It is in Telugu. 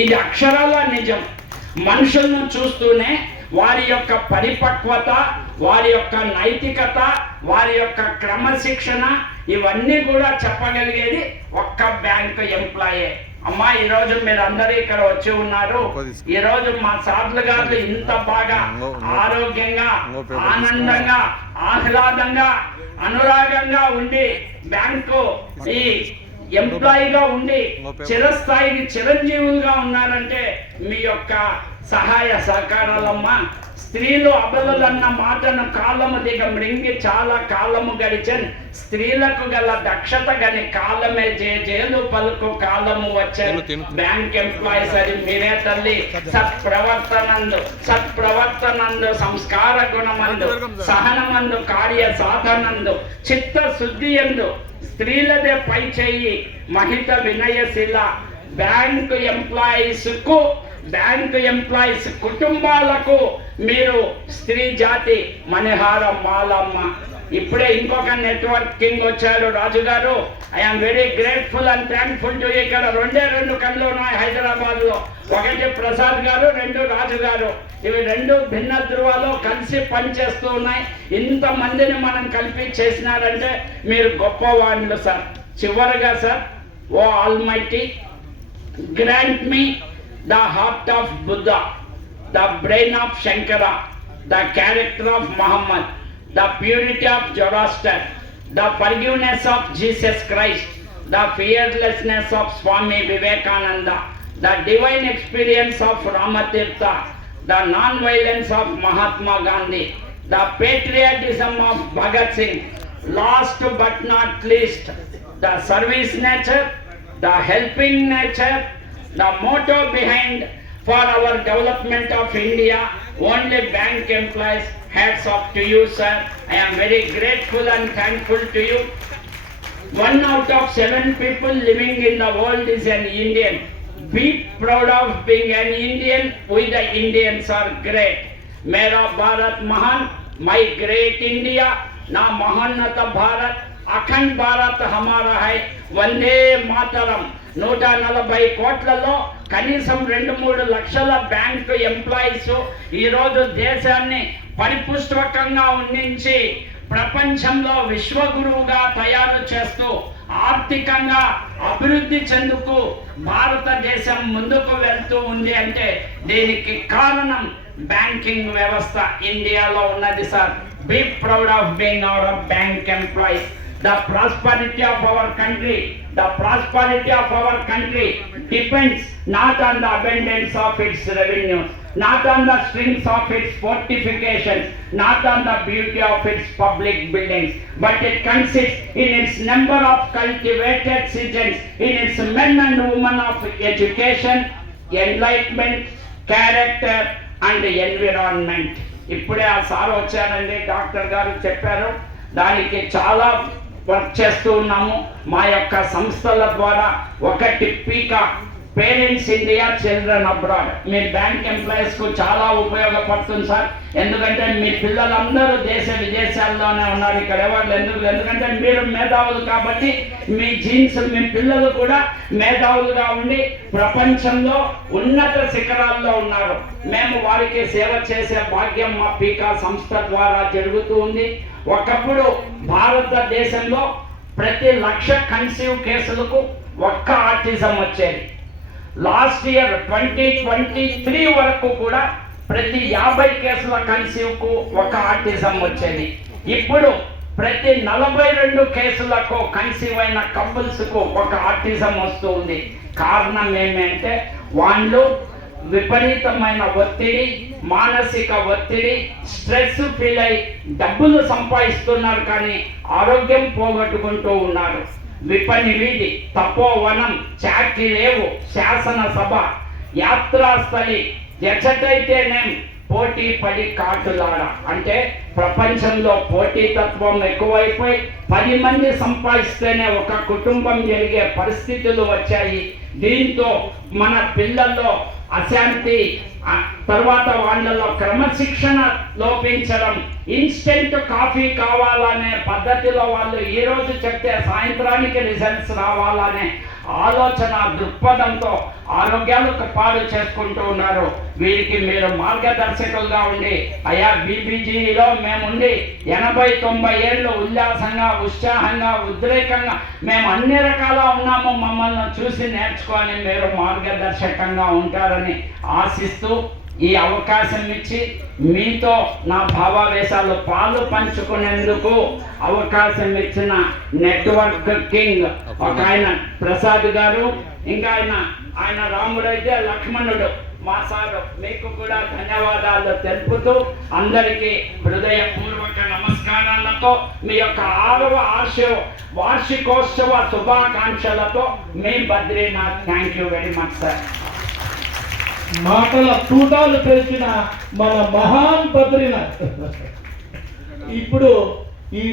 ఇది అక్షరాల నిజం. మనుషులను చూస్తూనే వారి యొక్క పరిపక్వత, వారి యొక్క నైతికత, వారి యొక్క క్రమశిక్షణ ఇవన్నీ కూడా చెప్పగలిగేది ఒక్క బ్యాంకు ఎంప్లాయే. అమ్మా, ఈరోజు మీరు అందరూ ఇక్కడ వచ్చి ఉన్నారు. ఈరోజు మా సార్లు గారు ఇంత బాగా ఆరోగ్యంగా, ఆనందంగా, ఆహ్లాదంగా, అనురాగంగా ఉండి బ్యాంకు ఈ ఎంప్లాయీగా ఉండి చిరస్థాయికి చిరంజీవులుగా ఉన్నారంటే మీ యొక్క సహాయ సహకారాలమ్మా. స్త్రీలు అబలలన్న మాటను కాలము దిగ మృంగి చాలా కాలము గడిచన్, స్త్రీలకు గల దక్షత గని కాలమే జేలు పలుకు కాలము వచ్చాను. బ్యాంక్ ఎంప్లాయీస్ అది మీరే తల్లి. సత్ప్రవర్తనందు సంస్కార గుణమందు సహనమందు కార్య సాధనందు చిత్త శుద్ధి ఎందు స్త్రీలదే పై చెయ్యి మహిత వినయశీల. బ్యాంకు ఎంప్లాయీస్ కుటుంబాలకు మీరు స్త్రీ జాతి మణిహారం మాలమ్మ. ఇప్పుడే ఇంకొక నెట్వర్కింగ్ వచ్చారు రాజు గారు. I'm very grateful and thankful to. ఇక్కడ రెండు కళ్ళు ఉన్నాయి హైదరాబాద్ లో. ఒకటి ప్రసాద్ గారు, రెండు రాజు గారు. ఇవి రెండు భిన్న ధృవాలు కలిసి పనిచేస్తూ ఉన్నాయి. ఇంతమందిని మనం కలిపి చేసినారంటే మీరు గొప్పవాళ్ళు సార్. చివరిగా sir, oh almighty grant me the heart of Buddha, the brain of Shankara, the character of Muhammad, the purity of Zoroaster, the forgiveness of Jesus Christ, the fearlessness of Swami Vivekananda, the divine experience of Ramatirtha, the non-violence of Mahatma Gandhi, the patriotism of Bhagat Singh, last but not least, the service nature, the helping nature, the motto behind for our development of India, only bank employees. Hats off to you, sir. I am very grateful and thankful to you. 1 out of 7 people living in the world is an Indian. Be proud of being an Indian. We the Indians are great. Mera Bharat Mahan, my great India. Na Mahannata Bharat, Akhand Bharat hamara hai. Vande Mataram. 140 కోట్లలో కనీసం 2-3 లక్షల బ్యాంకు ఎంప్లాయీస్ ఈరోజు దేశాన్ని పరిపుష్టకంగా ఉండించి ప్రపంచంలో విశ్వగురువుగా తయారు చేస్తూ ఆర్థికంగా అభివృద్ధి చెందుకు భారతదేశం ముందుకు వెళ్తూ ఉంది అంటే దీనికి కారణం బ్యాంకింగ్ వ్యవస్థ ఇండియాలో ఉన్నది sir. Be proud of being our bank employees. The prosperity of our country depends not on the abundance of its revenues, not on the strength of its fortifications, not on the beauty of its public buildings, but it consists in its number of cultivated citizens, in its men and women of education, enlightenment, character and environment. ఇప్పుడే ఆ సార్ వచ్చారండి, డాక్టర్ గారు చెప్పారు. దానికి చాలా వర్క్ చేస్తూ ఉన్నాము మా యొక్క సంస్థల ద్వారా. ఒకటి పీకా పేరెంట్స్ ఇండియా చిల్డ్రన్ అబ్రాడ్ మీ బ్యాంక్ ఎంప్లాయీస్ కు చాలా ఉపయోగపడుతుంది సార్. ఎందుకంటే మీ పిల్లలందరూ దేశ విదేశాల్లోనే ఉన్నారు. ఇక్కడ ఎవరు ఎందుకంటే మీరు మేధావులు కాబట్టి మీ జీన్స్, మీ పిల్లలు కూడా మేధావులుగా ఉండి ప్రపంచంలో ఉన్నత శిఖరాల్లో ఉన్నారు. మేము వారికి సేవ చేసే భాగ్యం మా పీకా సంస్థ ద్వారా జరుగుతూ ఉంది. ఒకప్పుడు భారతదేశంలో ప్రతి 1,00,000 కన్సీవ్ కేసులకు ఒక్క ఆటిజం వచ్చేది. లాస్ట్ ఇయర్ 2023 వరకు కూడా ప్రతి 50 కేసుల కన్సీవ్కు ఒక ఆటిజం వచ్చేది. ఇప్పుడు ప్రతి 42 కేసులకు కన్సీవ్ అయిన కపుల్స్కు ఒక ఆటిజం వస్తూ ఉంది. కారణం ఏమంటే వాళ్ళు విపరీతమైన ఒత్తిడి, మానసిక ఒత్తిడి, స్ట్రెస్ ఫీల్ అయి డబ్బులు సంపాదిస్తున్నారు కానీ ఆరోగ్యం పోగొట్టుకుంటూ ఉన్నారు. విపణి వీధి, తపోవనం, చాకిరేవు, శాసనసభ, యాత్రాస్థలి, ఎచ్చటైతేనేం పోటీ పడి కాటులాడ. అంటే ప్రపంచంలో పోటీతత్వం ఎక్కువైపోయి 10 మంది సంపాదిస్తేనే ఒక కుటుంబం జరిగే పరిస్థితులు వచ్చాయి. దీంతో మన పిల్లల్లో అశాంతి, తర్వాత వాళ్ళలో క్రమశిక్షణ లోపించడం, ఇన్స్టెంట్ కాఫీ కావాలనే పద్ధతిలో వాళ్ళు ఈ రోజు చెప్తే సాయంత్రానికి రిజల్ట్స్ రావాలనే ఆలోచన దృక్పథంతో ఆరోగ్యాలకు పాడు చేసుకుంటూ ఉన్నారు. వీరికి మీరు మార్గదర్శకులుగా ఉండి, అయ్యా బీబీజీలో మేముండి 80-90 ఏళ్ళు ఉల్లాసంగా, ఉత్సాహంగా, ఉద్రేకంగా మేము అన్ని రకాల ఉన్నాము, మమ్మల్ని చూసి నేర్చుకొని మీరు మార్గదర్శకంగా ఉంటారని ఆశిస్తూ ఈ అవకాశం ఇచ్చి మీతో నా భావావేశాలు పాలు పంచుకునేందుకు అవకాశం ఇచ్చిన నెట్వర్క్ కింగ్ ఒక ఆయన ప్రసాద్ గారు, ఇంకా ఆయన రాముడైతే లక్ష్మణుడు మా సారు, మీకు కూడా ధన్యవాదాలు తెలుపుతూ అందరికీ హృదయపూర్వక నమస్కారాలతో మీ యొక్క 6వ వార్షికోత్సవ శుభాకాంక్షలతో మీ Badrinath. Thank you very much sir. మాటల తూటాలు తెలిసిన మన మహాన్ బద్రీనాథ్ ఇప్పుడు ఈ